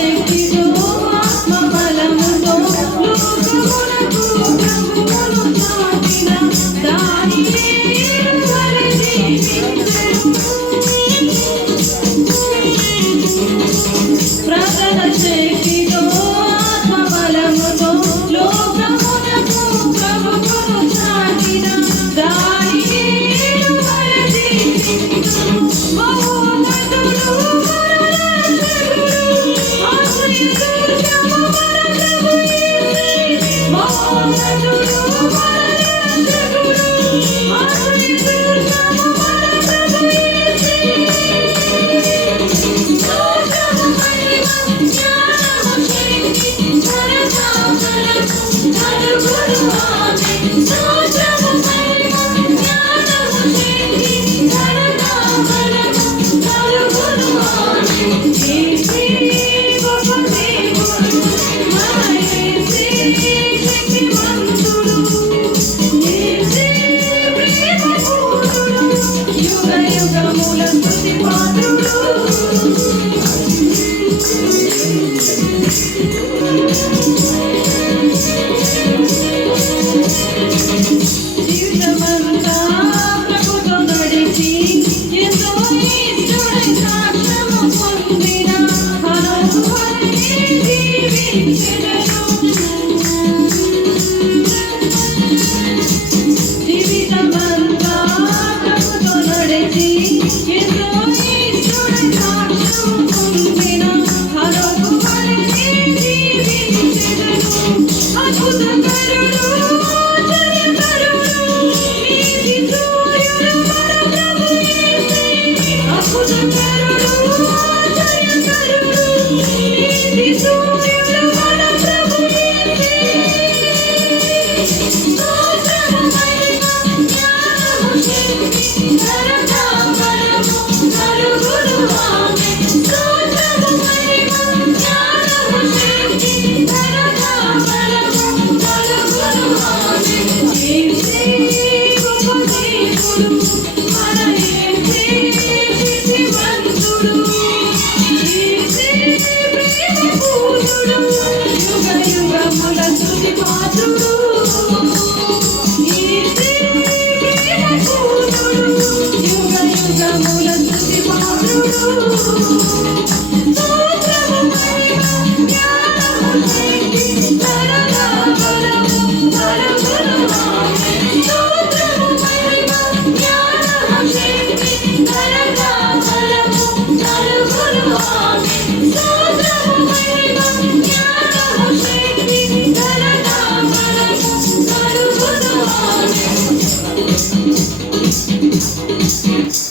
You. Yuga